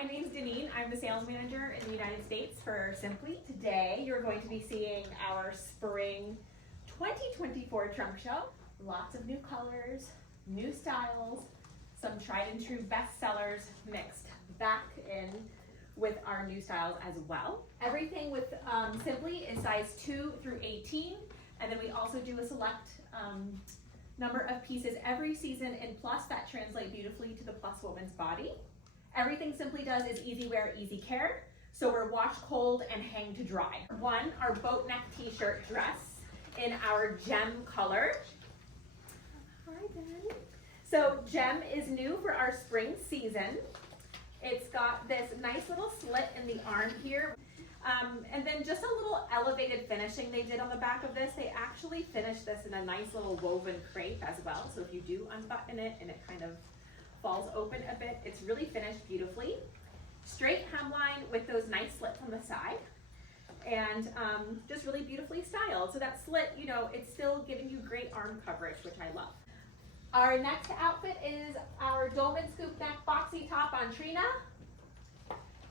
my name's Deneen. I'm the sales manager in the United States for Sympli. Today, you're going to be seeing our spring 2024 trunk show. Lots of new colors, new styles, some tried and true bestsellers mixed back in with our new styles as well. Everything with Sympli is size 2 through 18, and then we also do a select number of pieces every season in plus that translate beautifully to the plus woman's body. Everything Sympli does is easy wear, easy care. So we're wash cold and hang to dry. One, our boat neck t-shirt dress in our gem color. Hi, Ben. So gem is new for our spring season. It's got this nice little slit in the arm here. And then just a little elevated finishing they did on the back of this. They actually finished this in a nice little woven crepe as well. So if you do unbutton it and it kind of falls open a bit, it's really finished beautifully. Straight hemline with those nice slits on the side, and just really beautifully styled. So that slit, you know, it's still giving you great arm coverage, which I love. Our next outfit is our dome and scoop neck boxy top on Trina,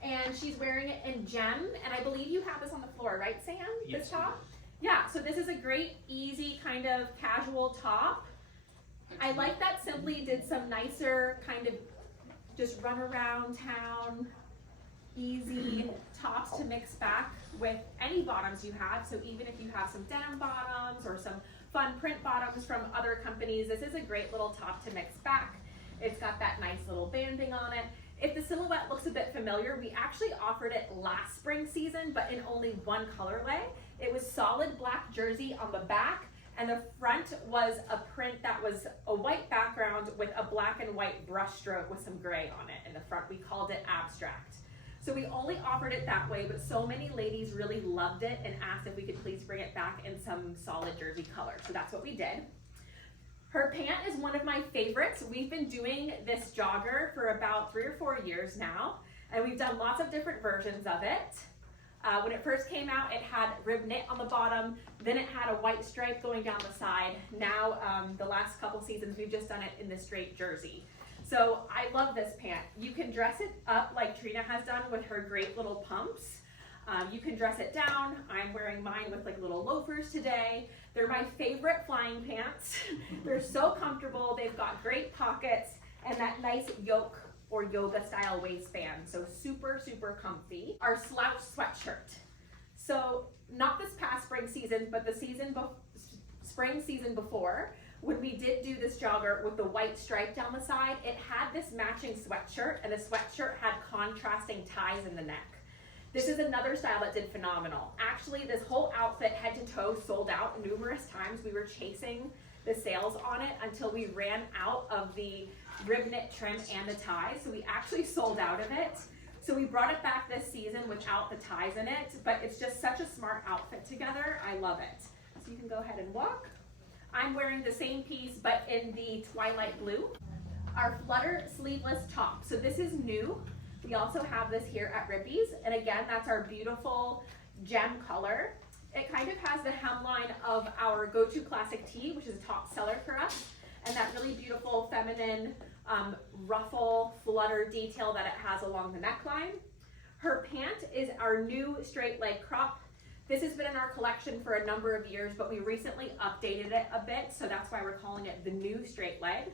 and she's wearing it in gem, and I believe you have this on the floor, right, Sam? Yes. This top? Yeah, so this is a great, easy kind of casual top. I like that Sympli did some nicer kind of just run around town, easy tops to mix back with any bottoms you have. So even if you have some denim bottoms or some fun print bottoms from other companies, this is a great little top to mix back. It's got that nice little banding on it. If the silhouette looks a bit familiar, we actually offered it last spring season, but in only one colorway. It was solid black jersey on the back, and the front was a print that was a white background with a black and white brush stroke with some gray on it in the front. We called it abstract. So we only offered it that way, but so many ladies really loved it and asked if we could please bring it back in some solid jersey color. So that's what we did. Her pant is one of my favorites. We've been doing this jogger for about 3 or 4 years now, and we've done lots of different versions of it. When it first came out, it had rib knit on the bottom, then it had a white stripe going down the side. Now, the last couple seasons, we've just done it in the straight jersey. So I love this pant. You can dress it up like Trina has done with her great little pumps. You can dress it down. I'm wearing mine with like little loafers today. They're my favorite flying pants. They're so comfortable. They've got great pockets and that nice yoke or yoga style waistband. So super, super comfy. Our slouch sweatshirt. So not this past spring season, but the spring season before, when we did do this jogger with the white stripe down the side, it had this matching sweatshirt, and the sweatshirt had contrasting ties in the neck. This is another style that did phenomenal. Actually, this whole outfit head to toe sold out numerous times. We were chasing the sales on it until we ran out of the rib knit trim and the ties. So we actually sold out of it. So we brought it back this season without the ties in it, but it's just such a smart outfit together. I love it. So you can go ahead and walk. I'm wearing the same piece, but in the twilight blue. Our flutter sleeveless top. So this is new. We also have this here at Rippies, and again, that's our beautiful gem color. It kind of has the hemline of our go-to classic tee, which is a top seller for us, and that really beautiful feminine ruffle flutter detail that it has along the neckline. Her pant is our new straight leg crop. This has been in our collection for a number of years, but we recently updated it a bit, so that's why we're calling it the new straight leg.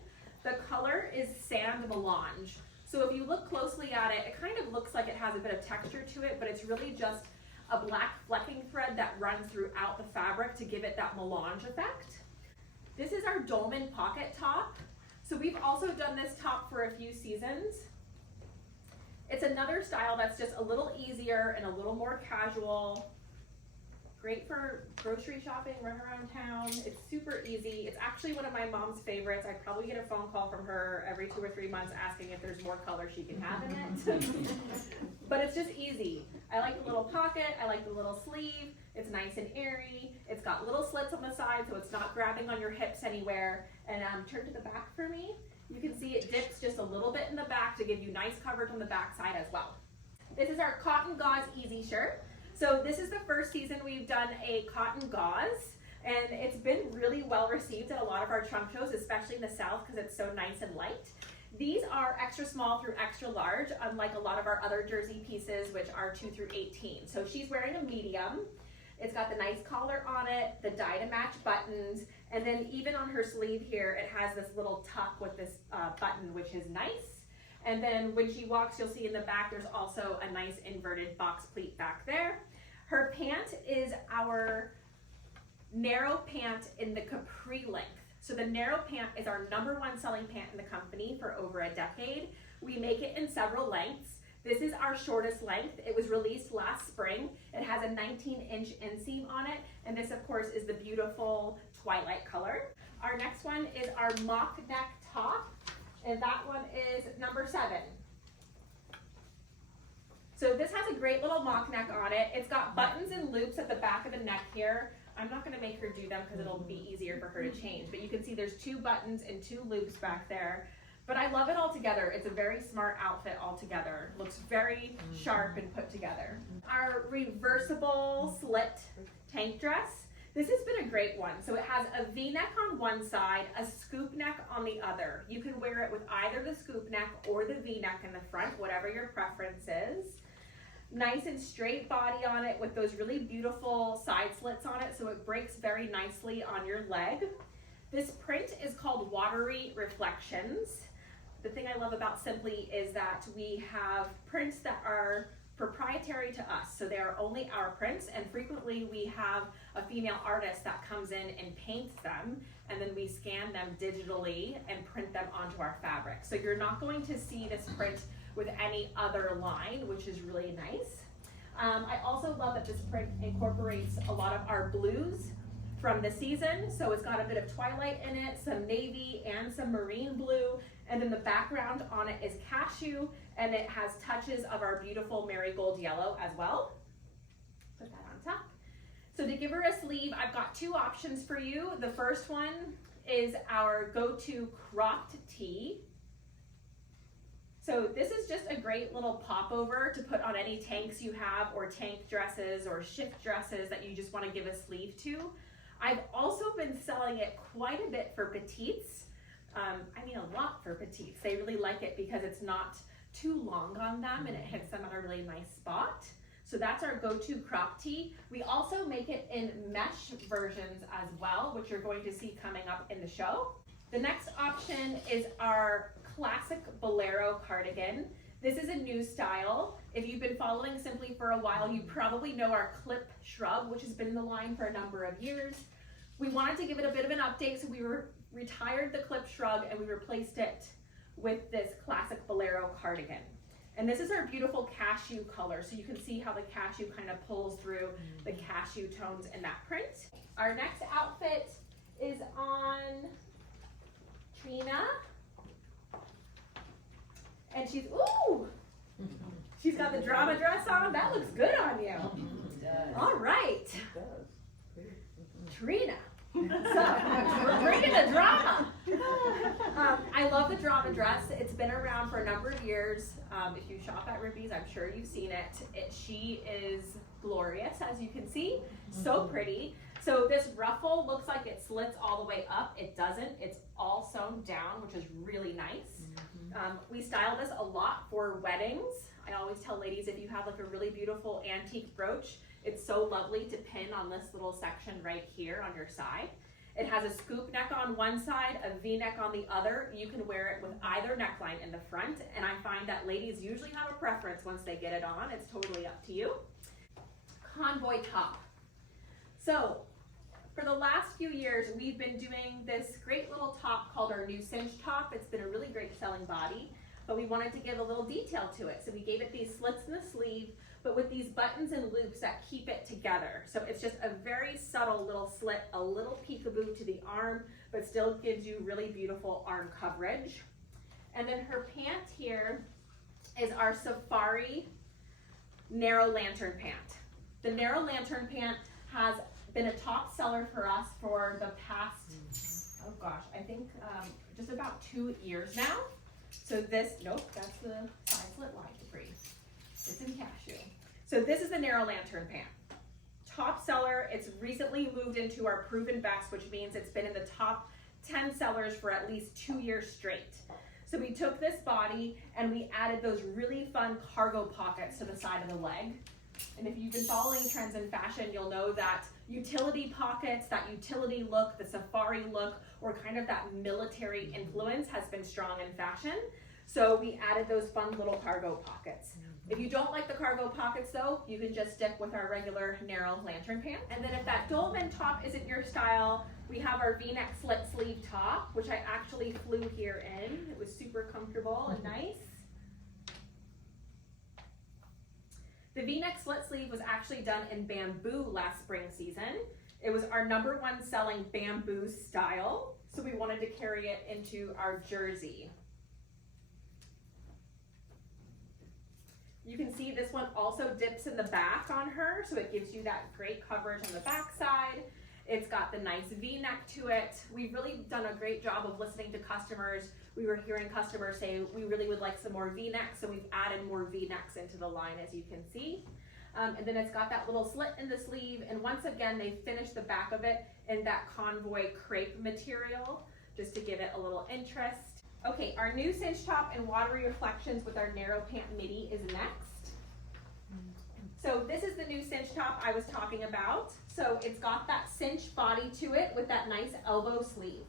The color is sand melange. So if you look closely at it, it kind of looks like it has a bit of texture to it, but it's really just a black flecking thread that runs throughout the fabric to give it that melange effect. This is our dolman pocket top. So we've also done this top for a few seasons. It's another style that's just a little easier and a little more casual. Great for grocery shopping, run around town. It's super easy. It's actually one of my mom's favorites. I probably get a phone call from her every 2 or 3 months asking if there's more color she can have in it. But it's just easy. I like the little pocket. I like the little sleeve. It's nice and airy. It's got little slits on the side so it's not grabbing on your hips anywhere. And turn to the back for me. You can see it dips just a little bit in the back to give you nice coverage on the back side as well. This is our cotton gauze easy shirt. So this is the first season we've done a cotton gauze, and it's been really well received at a lot of our trunk shows, especially in the South because it's so nice and light. These are extra small through extra large, unlike a lot of our other jersey pieces, which are 2 through 18. So she's wearing a medium. It's got the nice collar on it, the dye to match buttons, and then even on her sleeve here, it has this little tuck with this button, which is nice. And then when she walks, you'll see in the back, there's also a nice inverted box pleat back there. Her pant is our narrow pant in the capri length. So the narrow pant is our #1 selling pant in the company for over a decade. We make it in several lengths. This is our shortest length. It was released last spring. It has a 19-inch inseam on it, and this, of course, is the beautiful twilight color. Our next one is our mock neck top, and that one is #7. So this has a great little mock neck on it. It's got buttons and loops at the back of the neck here. I'm not gonna make her do them because it'll be easier for her to change, but you can see there's 2 buttons and 2 loops back there. But I love it all together. It's a very smart outfit altogether. Looks very sharp and put together. Our reversible slit tank dress. This has been a great one. So it has a V-neck on one side, a scoop neck on the other. You can wear it with either the scoop neck or the V-neck in the front, whatever your preference is. Nice and straight body on it with those really beautiful side slits on it, so it breaks very nicely on your leg. This print is called Watery Reflections. The thing I love about Sympli is that we have prints that are proprietary to us, so they are only our prints, and frequently we have a female artist that comes in and paints them, and then we scan them digitally and print them onto our fabric. So you're not going to see this print with any other line, which is really nice. I also love that this print incorporates a lot of our blues from the season. So it's got a bit of twilight in it, some navy and some marine blue, and then the background on it is cashew, and it has touches of our beautiful marigold yellow as well. Put that on top. So to give her a sleeve, I've got 2 options for you. The first one is our go-to cropped tee. So this is just a great little popover to put on any tanks you have, or tank dresses or shift dresses that you just want to give a sleeve to. I've also been selling it quite a bit for petites. I mean a lot for petites. They really like it because it's not too long on them and it hits them at a really nice spot. So that's our go-to crop tee. We also make it in mesh versions as well, which you're going to see coming up in the show. The next option is our classic bolero cardigan. This is a new style. If you've been following Sympli for a while, you probably know our clip shrub, which has been in the line for a number of years. We wanted to give it a bit of an update, so we retired the clip shrub and we replaced it with this classic bolero cardigan. And this is our beautiful cashew color, so you can see how the cashew kind of pulls through the cashew tones in that print. Our next outfit is on Trina. And she's got the drama dress on. That looks good on you. All right. Trina. So we're bringing the drama. I love the drama dress. It's been around for a number of years. If you shop at Rippy's, I'm sure you've seen it. She is glorious, as you can see. So pretty. So this ruffle looks like it slits all the way up. It doesn't. It's all sewn down, which is really nice. We style this a lot for weddings. I always tell ladies, if you have like a really beautiful antique brooch, it's so lovely to pin on this little section right here on your side. It has a scoop neck on one side, a V-neck on the other. You can wear it with either neckline in the front, and I find that ladies usually have a preference once they get it on. It's totally up to you. Convoy top. So for the last few years, we've been doing this great little top called our new cinch top. It's been a really great selling body, but we wanted to give a little detail to it. So we gave it these slits in the sleeve, but with these buttons and loops that keep it together. So it's just a very subtle little slit, a little peekaboo to the arm, but still gives you really beautiful arm coverage. And then her pant here is our Safari narrow lantern pant. The narrow lantern pant has been a top seller for us for the past, oh gosh, I think just about 2 years now. So this, nope, that's the side slit line debris. It's in cashew. So this is the narrow lantern pant. Top seller. It's recently moved into our proven best, which means it's been in the top 10 sellers for at least 2 years straight. So we took this body and we added those really fun cargo pockets to the side of the leg. And if you've been following trends in fashion, you'll know that utility pockets, that utility look, the safari look, or kind of that military influence has been strong in fashion. So we added those fun little cargo pockets. If you don't like the cargo pockets though, you can just stick with our regular narrow lantern pants. And then if that dolman top isn't your style, we have our V-neck slit sleeve top, which I actually flew here in. It was super comfortable and nice. The V-neck slit sleeve was actually done in bamboo last spring season. It was our #1 selling bamboo style, so we wanted to carry it into our jersey. You can see this one also dips in the back on her, so it gives you that great coverage on the back side. It's got the nice V-neck to it. We've really done a great job of listening to customers. We were hearing customers say we really would like some more V-necks, so we've added more V-necks into the line, as you can see. And then it's got that little slit in the sleeve, and once again they finished the back of it in that convoy crepe material, just to give it a little interest. Okay, our new cinch top and watery reflections with our narrow pant midi is next. So this is the new cinch top I was talking about. So it's got that cinch body to it with that nice elbow sleeve.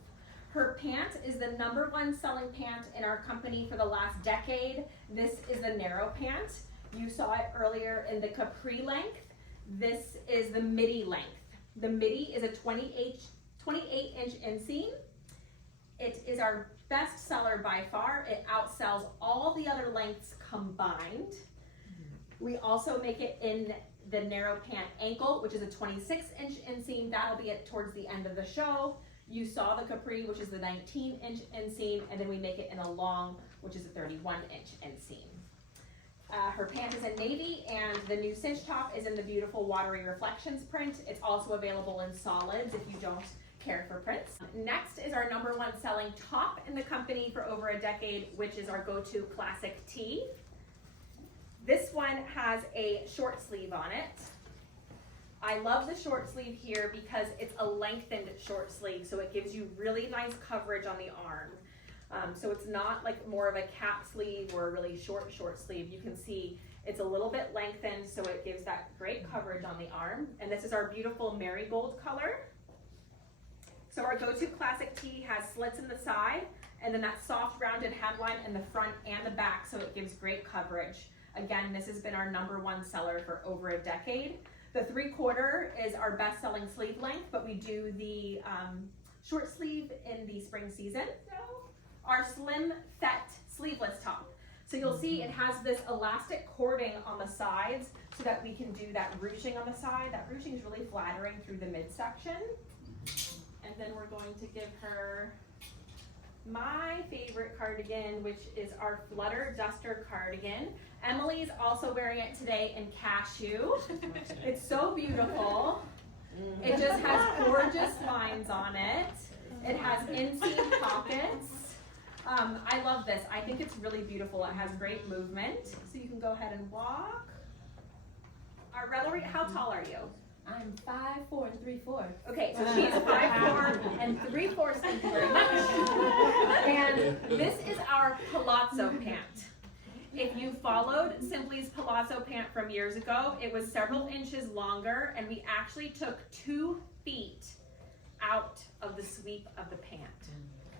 Her pant is the #1 selling pant in our company for the last decade. This is the narrow pant. You saw it earlier in the capri length. This is the midi length. The midi is a 28-inch inseam. It is our best seller by far. It outsells all the other lengths combined. We also make it in the narrow pant ankle, which is a 26-inch inseam. That'll be it towards the end of the show. You saw the capri, which is the 19-inch inseam, and then we make it in a long, which is a 31-inch inseam. Her pant is in navy, and the new cinch top is in the beautiful watery reflections print. It's also available in solids if you don't care for prints. Next is our #1 selling top in the company for over a decade, which is our go-to classic tee. This one has a short sleeve on it. I love the short sleeve here because it's a lengthened short sleeve, so it gives you really nice coverage on the arm. So it's not like more of a cap sleeve or a really short sleeve. You can see it's a little bit lengthened, so it gives that great coverage on the arm. And this is our beautiful marigold color. So our go-to classic tee has slits in the side, and then that soft rounded hemline in the front and the back, so it gives great coverage. Again, this has been our #1 seller for over a decade. The 3/4 is our best selling sleeve length, but we do the short sleeve in the spring season. Our slim fet sleeveless top. So you'll see it has this elastic cording on the sides so that we can do that ruching on the side. That ruching is really flattering through the midsection. And then we're going to give her my favorite cardigan, which is our Flutter Duster cardigan. Emily's also wearing it today in cashew. It's so beautiful. It just has gorgeous lines on it. It has inseam pockets. I love this. I think it's really beautiful. It has great movement. So you can go ahead and walk. Our revelry, how tall are you? I'm 5'4" and 3/4. Okay, so she's 5'4" and 3/4. Thank you very much. And this is our palazzo pant. If you followed Sympli's palazzo pant from years ago, it was several inches longer, and we actually took 2 feet out of the sweep of the pant.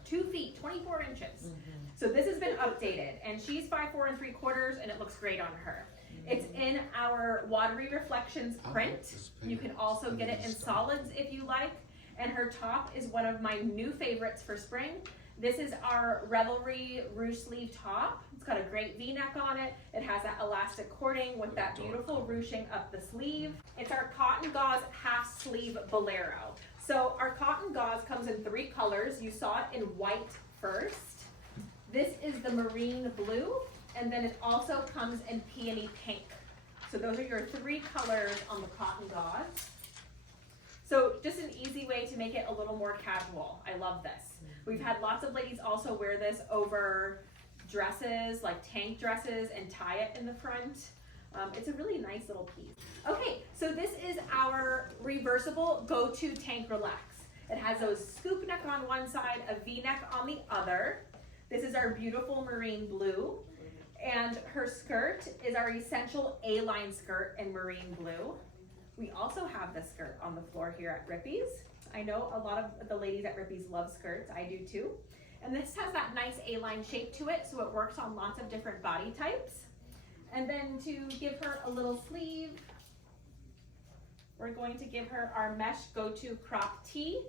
2 feet, 24 inches. So this has been updated, and she's 5'4" and 3/4, and it looks great on her. It's in our watery reflections print. You can also get it in solids if you like. And her top is one of my new favorites for spring. This is our Revelry ruche sleeve top. It's got a great V-neck on it. It has that elastic cording with that beautiful ruching up the sleeve. It's our cotton gauze half sleeve bolero. So our cotton gauze comes in 3 colors. You saw it in white first. This is the marine blue. And then it also comes in peony pink. So those are your 3 colors on the cotton gauze. So just an easy way to make it a little more casual. I love this. We've had lots of ladies also wear this over dresses, like tank dresses, and tie it in the front. It's a really nice little piece. Okay, so this is our reversible go-to tank relax. It has those scoop neck on one side, a V-neck on the other. This is our beautiful marine blue. And her skirt is our essential A-line skirt in marine blue. We also have this skirt on the floor here at Rippy's. I know a lot of the ladies at Rippy's love skirts, I do too. And this has that nice A-line shape to it, so it works on lots of different body types. And then to give her a little sleeve, we're going to give her our mesh go-to crop tee.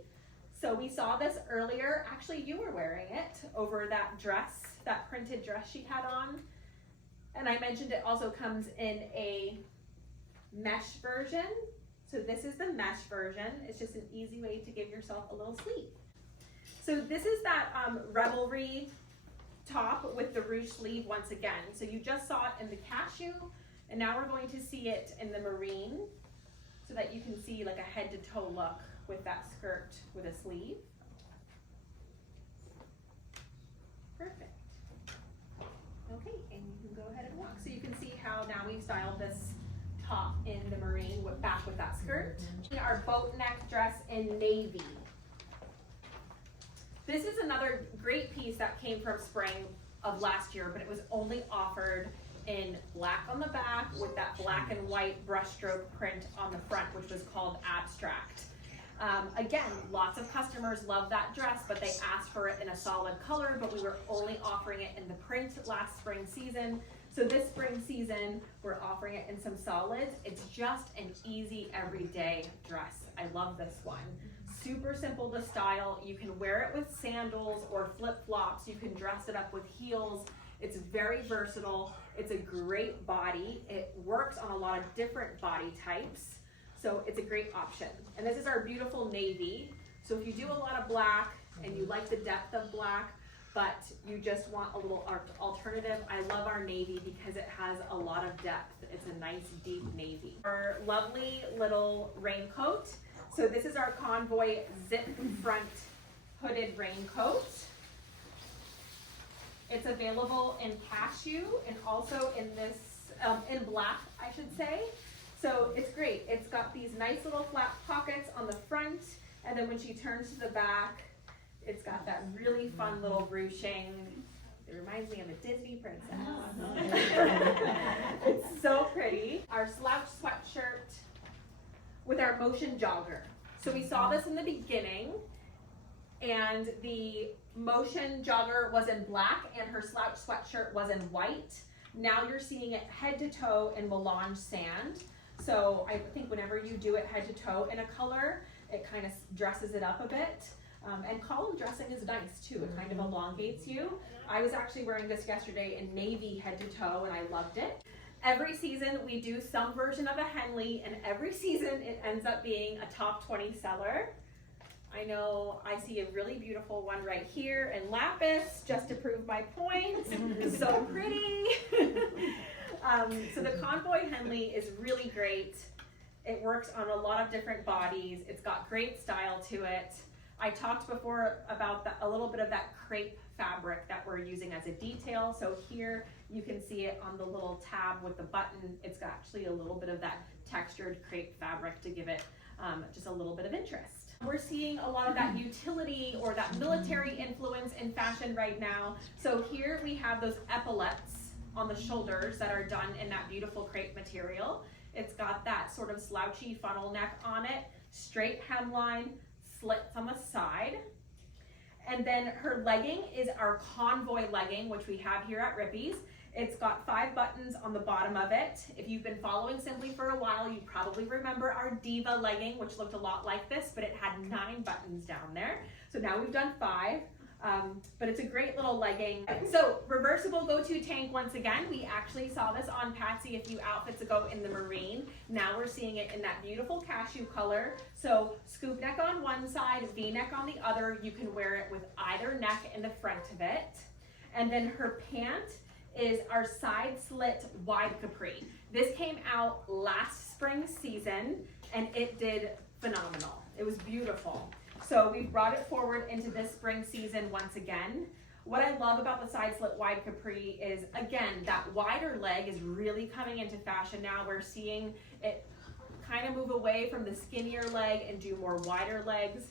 So we saw this earlier, actually you were wearing it over that dress, that printed dress she had on. And I mentioned it also comes in a mesh version. So this is the mesh version. It's just an easy way to give yourself a little sleeve. So this is that Revelry top with the ruche sleeve once again. So you just saw it in the cashew, and now we're going to see it in the marine so that you can see like a head to toe look with that skirt with a sleeve. Perfect. Okay, and you can go ahead and walk. So you can see how now we've styled this top in the marine back with that skirt. Our boat neck dress in navy. This is another great piece that came from spring of last year, but it was only offered in black on the back with that black and white brushstroke print on the front, which was called Abstract. Again, lots of customers love that dress, but they asked for it in a solid color, but we were only offering it in the print last spring season. So this spring season, we're offering it in some solids. It's just an easy everyday dress. I love this one. Super simple to style. You can wear it with sandals or flip-flops. You can dress it up with heels. It's very versatile. It's a great body. It works on a lot of different body types. So it's a great option. And this is our beautiful navy. So if you do a lot of black and you like the depth of black, but you just want a little alternative, I love our navy because it has a lot of depth. It's a nice deep navy. Our lovely little raincoat. So this is our Convoy zip front hooded raincoat. It's available in cashew and also in this, in black, I should say. So it's great. It's got these nice little flat pockets on the front, and then when she turns to the back, it's got that really fun little ruching. It reminds me of a Disney princess. It's so pretty. Our slouch sweatshirt with our motion jogger. So we saw this in the beginning, and the motion jogger was in black and her slouch sweatshirt was in white. Now you're seeing it head to toe in melange sand. So I think whenever you do it head to toe in a color, it kind of dresses it up a bit. And column dressing is nice too. It kind of elongates you. I was actually wearing this yesterday in navy head to toe and I loved it. Every season we do some version of a Henley, and every season it ends up being a top 20 seller. I know I see a really beautiful one right here in lapis, just to prove my point. So pretty. So the Convoy Henley is really great. It works on a lot of different bodies. It's got great style to it. I talked before about a little bit of that crepe fabric that we're using as a detail. So here you can see it on the little tab with the button. It's got actually a little bit of that textured crepe fabric to give it just a little bit of interest. We're seeing a lot of that utility or that military influence in fashion right now. So here we have those epaulets on the shoulders that are done in that beautiful crepe material. It's got that sort of slouchy funnel neck on it, straight hemline, slits on the side. And then her legging is our Convoy legging, which we have here at Rippy's. It's got 5 buttons on the bottom of it. If you've been following Sympli for a while, you probably remember our Diva legging, which looked a lot like this, but it had 9 buttons down there. So now we've done 5, but it's a great little legging. So reversible go-to tank once again. We actually saw this on Patsy a few outfits ago in the marine. Now we're seeing it in that beautiful cashew color. So scoop neck on one side, V-neck on the other. You can wear it with either neck in the front of it. And then her pant is our side slit wide capri. This came out last spring season and it did phenomenal. It was beautiful. So we brought it forward into this spring season once again. What I love about the side slit wide capri is, again, that wider leg is really coming into fashion now. We're seeing it kind of move away from the skinnier leg and do more wider legs.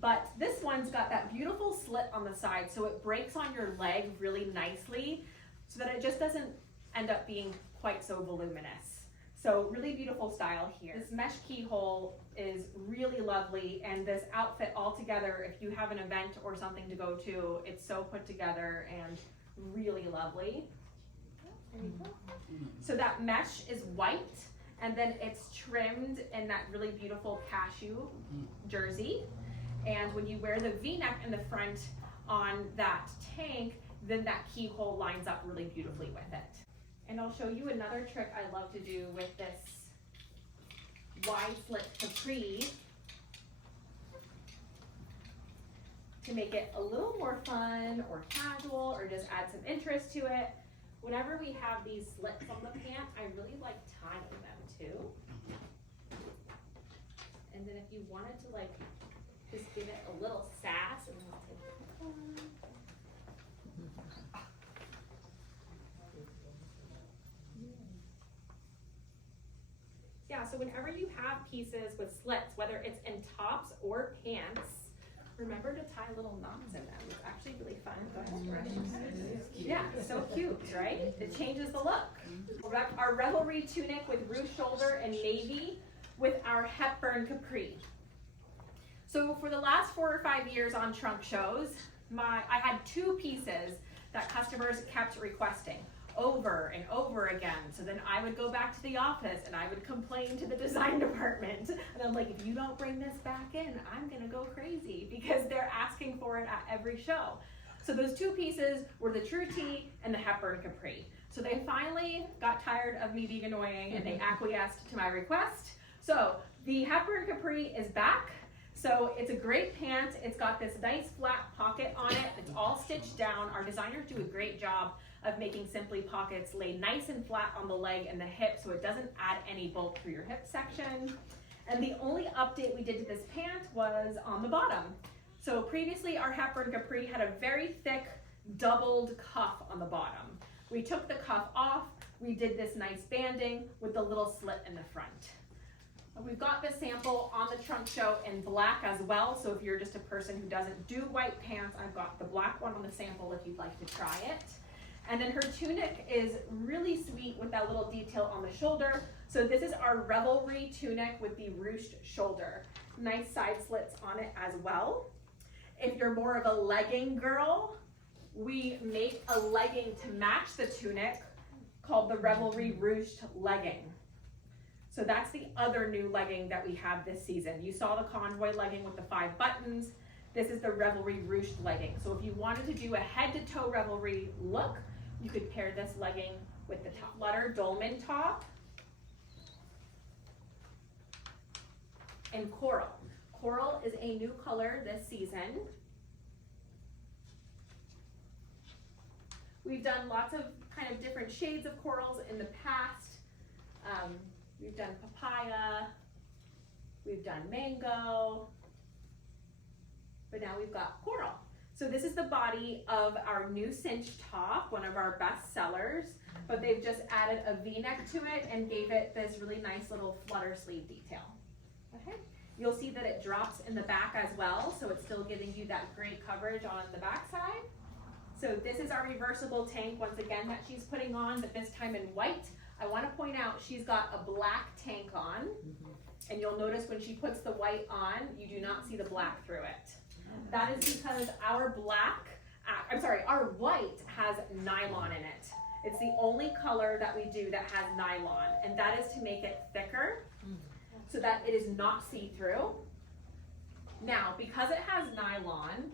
But this one's got that beautiful slit on the side, so it breaks on your leg really nicely, so that it just doesn't end up being quite so voluminous. So really beautiful style here. This mesh keyhole is really lovely, and this outfit altogether, if you have an event or something to go to, it's so put together and really lovely. There you go. So that mesh is white, and then it's trimmed in that really beautiful cashew jersey. And when you wear the V-neck in the front on that tank, then that keyhole lines up really beautifully with it. And I'll show you another trick I love to do with this wide slit capri to make it a little more fun or casual or just add some interest to it. Whenever we have these slits on the pant, I really like tying them too. And then if you wanted to like just give it a little sass, and then I'll take the one. Yeah, so whenever you have pieces with slits, whether it's in tops or pants, remember to tie little knots in them. It's actually really fun. Go ahead. Yeah, so cute, right? It changes the look. Our Revelry tunic with ruched shoulder and navy with our Hepburn capri. So for the last 4 or 5 years on trunk shows, I had 2 pieces that customers kept requesting over and over again. So then I would go back to the office and I would complain to the design department. And I'm like, if you don't bring this back in, I'm gonna go crazy because they're asking for it at every show. So those 2 pieces were the True Tee and the Hepburn capri. So they finally got tired of me being annoying and they acquiesced to my request. So the Hepburn capri is back. So it's a great pant. It's got this nice flat pocket on it. It's all stitched down. Our designers do a great job of making Sympli pockets lay nice and flat on the leg and the hip so it doesn't add any bulk through your hip section. And the only update we did to this pant was on the bottom. So previously our Hepburn capri had a very thick doubled cuff on the bottom. We took the cuff off. We did this nice banding with the little slit in the front. We've got the sample on the trunk show in black as well, so if you're just a person who doesn't do white pants, I've got the black one on the sample if you'd like to try it. And then her tunic is really sweet with that little detail on the shoulder. So this is our Revelry tunic with the ruched shoulder. Nice side slits on it as well. If you're more of a legging girl, we make a legging to match the tunic called the Revelry ruched legging. So that's the other new legging that we have this season. You saw the convoy legging with the 5 buttons. This is the Revelry ruched legging. So if you wanted to do a head to toe Revelry look, you could pair this legging with the top letter dolman top and coral. Coral is a new color this season. We've done lots of kind of different shades of corals in the past. We've done papaya, we've done mango, but now we've got coral. So this is the body of our new cinch top, one of our best sellers, but they've just added a V-neck to it and gave it this really nice little flutter sleeve detail. Okay, you'll see that it drops in the back as well, so it's still giving you that great coverage on the back side. So this is our reversible tank, once again, that she's putting on, but this time in white. I want to point out she's got a black tank on, and you'll notice when she puts the white on, you do not see the black through it. That is because our white has nylon in it. It's the only color that we do that has nylon, and that is to make it thicker so that it is not see-through. Now, because it has nylon,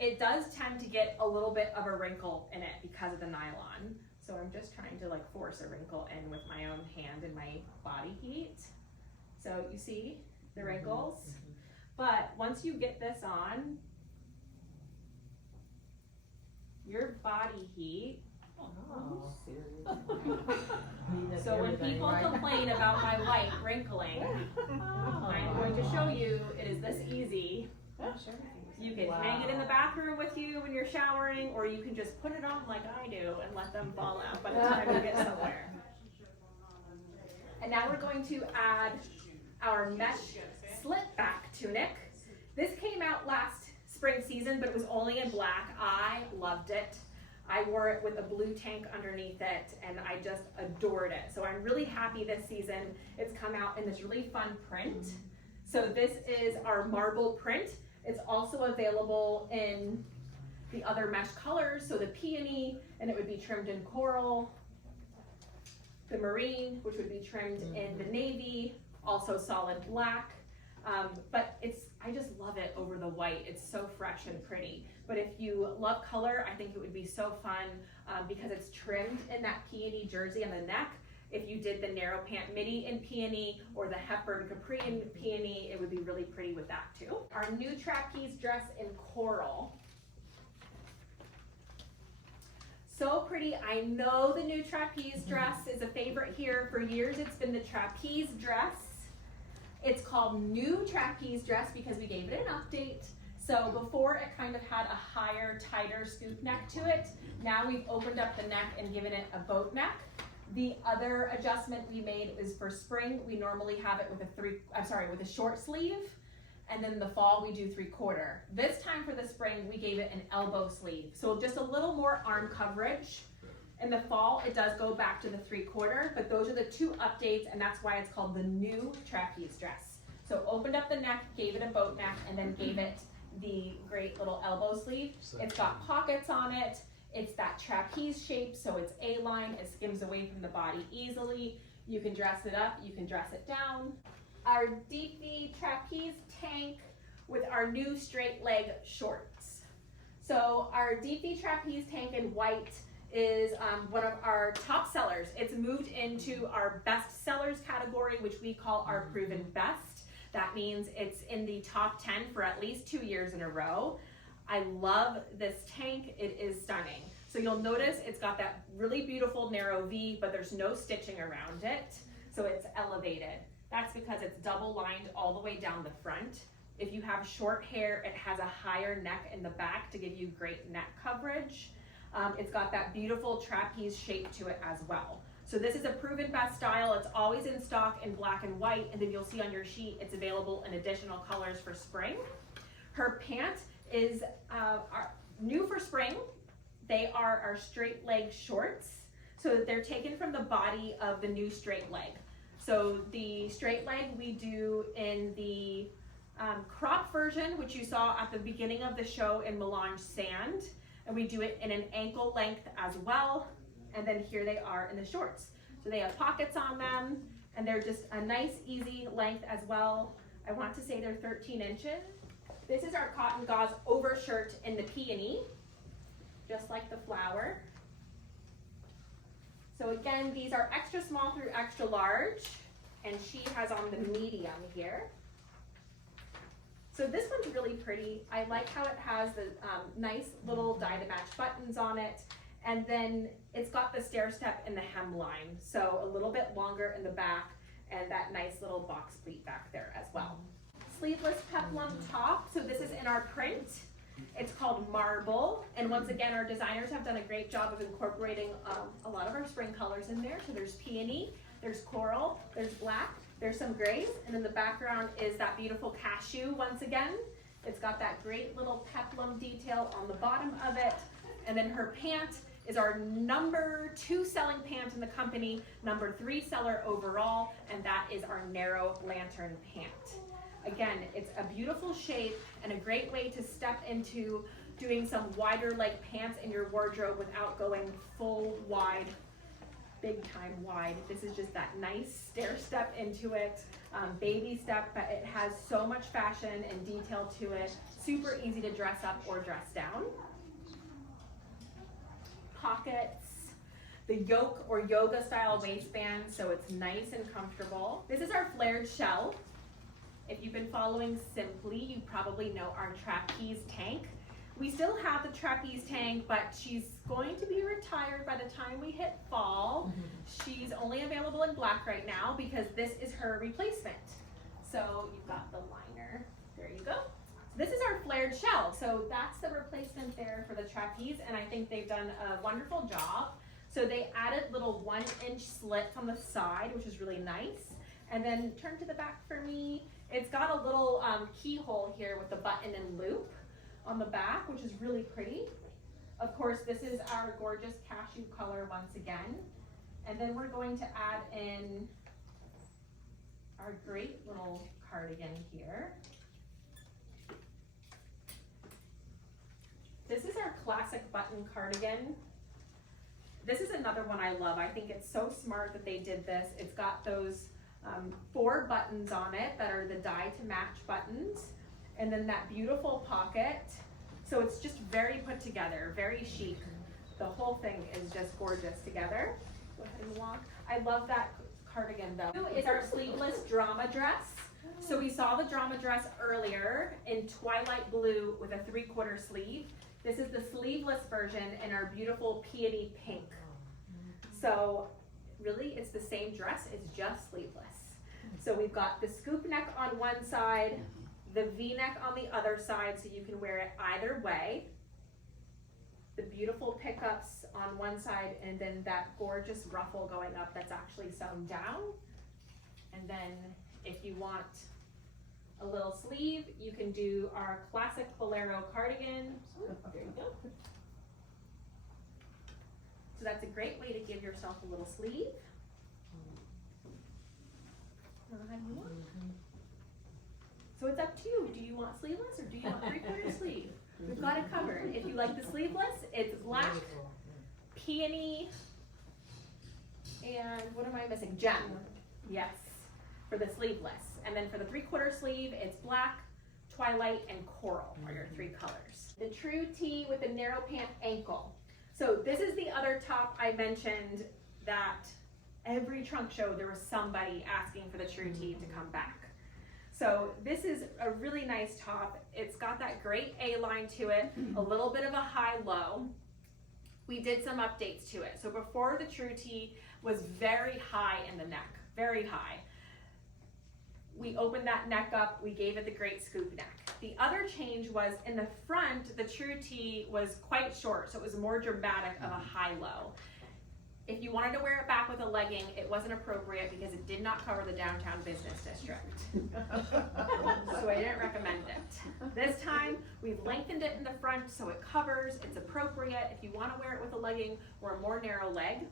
it does tend to get a little bit of a wrinkle in it because of the nylon. So I'm just trying to like force a wrinkle in with my own hand and my body heat. So you see the wrinkles? But once you get this on, your body heat. Oh, So when people complain about my white wrinkling, I'm going to show you it is this easy. You can hang it in the bathroom with you when you're showering, or you can just put it on like I do and let them fall out by the time you get somewhere. And now we're going to add our mesh slit back tunic. This came out last spring season, but it was only in black. I loved it. I wore it with a blue tank underneath it, and I just adored it. So I'm really happy this season it's come out in this really fun print. So this is our marble print. It's also available in the other mesh colors, so the peony, and it would be trimmed in coral, the marine, which would be trimmed in the navy, also solid black. But I just love it over the white. It's so fresh and pretty. But if you love color, I think it would be so fun because it's trimmed in that peony jersey on the neck. If you did the narrow pant midi in peony or the Hepburn capri in peony, it would be really pretty with that too. Our new trapeze dress in coral. So pretty. I know the new trapeze dress is a favorite here. For years it's been the trapeze dress. It's called new trapeze dress because we gave it an update. So before it kind of had a higher, tighter scoop neck to it. Now we've opened up the neck and given it a boat neck. The other adjustment we made is for spring. We normally have it with a short sleeve, and then the fall we do 3/4. This time for the spring we gave it an elbow sleeve, so just a little more arm coverage. In the fall it does go back to the 3/4, but those are the two updates, and that's why it's called the new trapeze dress. So opened up the neck, gave it a boat neck, and then gave it the great little elbow sleeve. It's got pockets on it. It's that trapeze shape, so it's A-line. It skims away from the body easily. You can dress it up, you can dress it down. Our deep V trapeze tank with our new straight leg shorts. So our deep V trapeze tank in white is one of our top sellers. It's moved into our best sellers category, which we call our proven best. That means it's in the top 10 for at least 2 years in a row. I love this tank. It is stunning. So you'll notice it's got that really beautiful narrow V, but there's no stitching around it. So it's elevated. That's because it's double lined all the way down the front. If you have short hair, it has a higher neck in the back to give you great neck coverage. It's got that beautiful trapeze shape to it as well. So this is a proven best style. It's always in stock in black and white, and then you'll see on your sheet it's available in additional colors for spring. Her pant is new for spring. They are our straight leg shorts, so that they're taken from the body of the new straight leg. So the straight leg we do in the crop version, which you saw at the beginning of the show in Melange Sand, and we do it in an ankle length as well, and then here they are in the shorts. So they have pockets on them, and they're just a nice easy length as well. I want to say they're 13 inches. This is our cotton gauze overshirt in the peony, just like the flower. So again, these are extra small through extra large, and she has on the medium here. So this one's really pretty. I like how it has the nice little dye-to-match buttons on it, and then it's got the stair step in the hemline, so a little bit longer in the back, and that nice little box pleat back there as well. Sleeveless peplum top, so this is in our print. It's called Marble, and once again our designers have done a great job of incorporating a lot of our spring colors in there. So there's peony, there's coral, there's black, there's some grays, and in the background is that beautiful cashew once again. It's got that great little peplum detail on the bottom of it, and then her pant is our number 2 selling pant in the company, number 3 seller overall, and that is our narrow lantern pant. Again, it's a beautiful shape and a great way to step into doing some wider leg pants in your wardrobe without going full wide, big time wide. This is just that nice stair step into it, baby step, but it has so much fashion and detail to it. Super easy to dress up or dress down. Pockets, the yoke or yoga style waistband, so it's nice and comfortable. This is our flared shell. If you've been following Sympli, you probably know our trapeze tank. We still have the trapeze tank, but she's going to be retired by the time we hit fall. She's only available in black right now because this is her replacement. So you've got the liner, there you go. This is our flared shell, so that's the replacement there for the trapeze, and I think they've done a wonderful job. So they added little 1-inch slits on the side, which is really nice. And then turn to the back for me. It's got a little keyhole here with the button and loop on the back, which is really pretty. Of course, this is our gorgeous cashew color once again. And then we're going to add in our great little cardigan here. This is our classic button cardigan. This is another one I love. I think it's so smart that they did this. It's got those 4 buttons on it that are the die to match buttons, and then that beautiful pocket. So it's just very put together, very chic. The whole thing is just gorgeous together. Go ahead and walk. I love that cardigan though. This is our sleeveless drama dress. So we saw the drama dress earlier in twilight blue with a 3/4 sleeve. This is the sleeveless version in our beautiful peony pink. So really it's the same dress, it's just sleeveless. So we've got the scoop neck on one side, the V-neck on the other side, so you can wear it either way. The beautiful pickups on one side, and then that gorgeous ruffle going up that's actually sewn down. And then if you want a little sleeve, you can do our classic bolero cardigan. There you go. So that's a great way to give yourself a little sleeve. How do you want? So it's up to you. Do you want sleeveless or do you want 3/4 sleeve? We've got it covered. If you like the sleeveless, it's black, peony, and what am I missing? Gem. Yes, for the sleeveless. And then for the 3/4 sleeve, it's black, twilight, and coral are your 3 colors. The true tee with the narrow pant ankle. So this is the other top I mentioned that every trunk show there was somebody asking for the true tee to come back. So this is a really nice top. It's got that great A-line to it, a little bit of a high-low. We did some updates to it. So before the true tee was very high in the neck, very high. We opened that neck up, we gave it the great scoop neck. The other change was in the front, the true tee was quite short, so it was more dramatic of a high-low. If you wanted to wear it back with a legging, it wasn't appropriate because it did not cover the downtown business district. So I didn't recommend it. This time, we've lengthened it in the front so it covers, it's appropriate. If you want to wear it with a legging or a more narrow leg.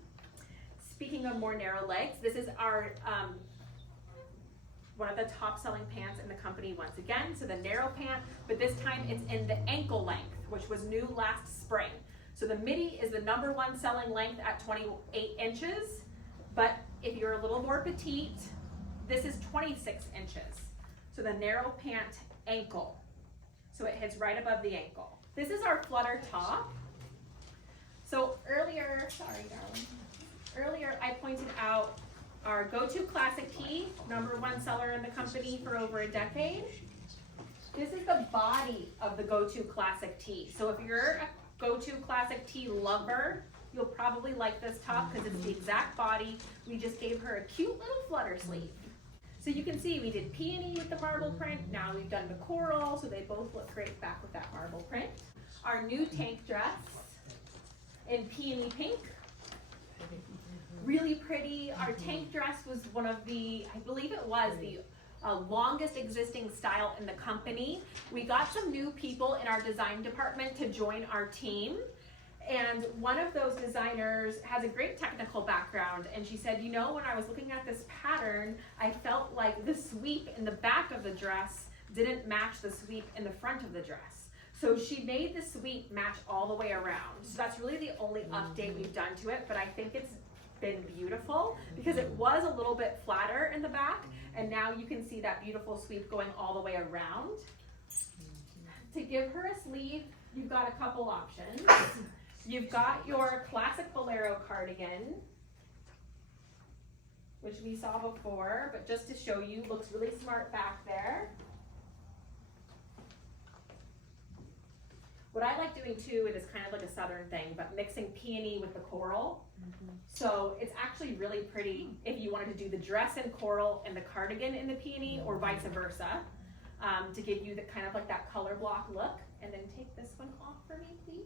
Speaking of more narrow legs, this is our one of the top selling pants in the company once again. So the narrow pant, but this time it's in the ankle length, which was new last spring. So the midi is the #1 selling length at 28 inches, but if you're a little more petite, this is 26 inches. So the narrow pant ankle. So it hits right above the ankle. This is our flutter top. So earlier I pointed out our go-to classic tee, #1 seller in the company for over a decade. This is the body of the go-to classic tee. So if you're a go-to classic tee lover, you'll probably like this top because it's the exact body. We just gave her a cute little flutter sleeve. So you can see we did peony with the marble print. Now we've done the coral, so they both look great back with that marble print. Our new tank dress in peony pink. Really pretty. Our tank dress was one of the, I believe it was the longest existing style in the company. We got some new people in our design department to join our team, and one of those designers has a great technical background, and she said, you know, when I was looking at this pattern, I felt like the sweep in the back of the dress didn't match the sweep in the front of the dress. So she made the sweep match all the way around. So that's really the only update we've done to it, but I think it's been beautiful because it was a little bit flatter in the back, and now you can see that beautiful sweep going all the way around. To give her a sleeve, you've got a couple options. You've got your classic bolero cardigan, which we saw before, but just to show you, looks really smart back there. What I like doing too, it is kind of like a southern thing, but mixing peony with the coral. So it's actually really pretty if you wanted to do the dress in coral and the cardigan in the peony, or vice versa, to give you the kind of like that color block look. And then take this one off for me, please.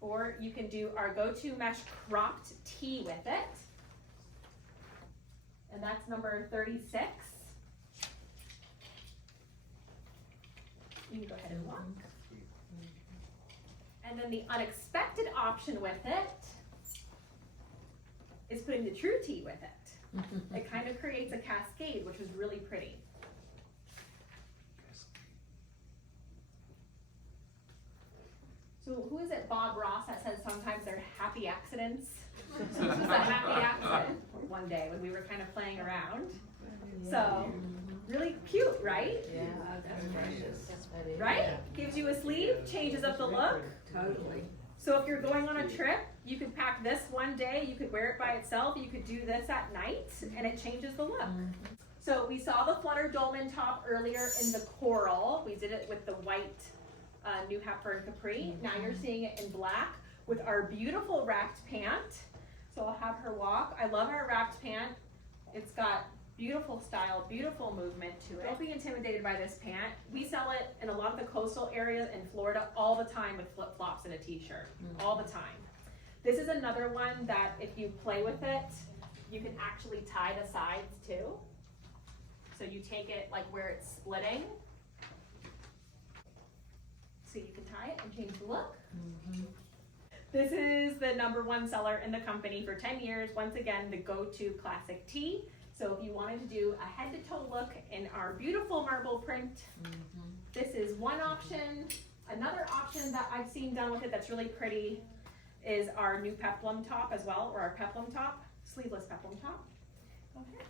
Or you can do our go-to mesh cropped tee with it. And that's number 36. You can go ahead and walk. And then the unexpected option with it is putting the true tee with it. It kind of creates a cascade, which was really pretty. So who is it, Bob Ross, that says sometimes they're happy accidents? This was a happy accident one day when we were kind of playing around. So, really cute, right? Yeah, that's precious. Right? Gives you a sleeve, changes up the look. Totally. So if you're going on a trip, you could pack this one day, you could wear it by itself, you could do this at night, and it changes the look. So we saw the Flutter Dolman top earlier in the coral. We did it with the white New Hepburn Capri. Now you're seeing it in black with our beautiful wrapped pant. So I'll have her walk. I love our wrapped pant. It's got beautiful style, beautiful movement to it. Don't be intimidated by this pant. We sell it in a lot of the coastal areas in Florida all the time with flip-flops and a t-shirt, all the time. This is another one that if you play with it, you can actually tie the sides too. So you take it like where it's splitting. So you can tie it and change the look. This is the #1 seller in the company for 10 years. Once again, the go-to classic tee. So if you wanted to do a head to toe look in our beautiful marble print, this is one option. Another option that I've seen done with it that's really pretty is our new peplum top as well, or our peplum top, sleeveless peplum top. Okay.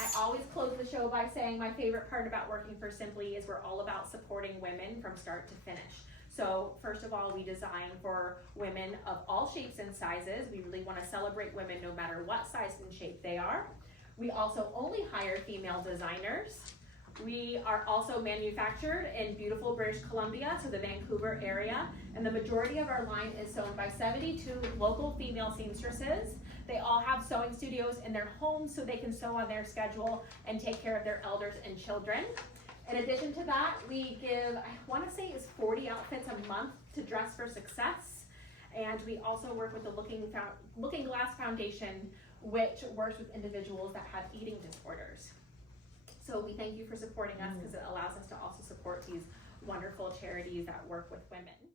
I always close the show by saying my favorite part about working for Sympli is we're all about supporting women from start to finish. So first of all, we design for women of all shapes and sizes. We really want to celebrate women no matter what size and shape they are. We also only hire female designers. We are also manufactured in beautiful British Columbia, so the Vancouver area, and the majority of our line is sewn by 72 local female seamstresses. They all have sewing studios in their homes so they can sew on their schedule and take care of their elders and children. In addition to that, we give, I want to say it's 40 outfits a month to Dress for Success. And we also work with the Looking Glass Foundation, which works with individuals that have eating disorders. So we thank you for supporting us because it allows us to also support these wonderful charities that work with women.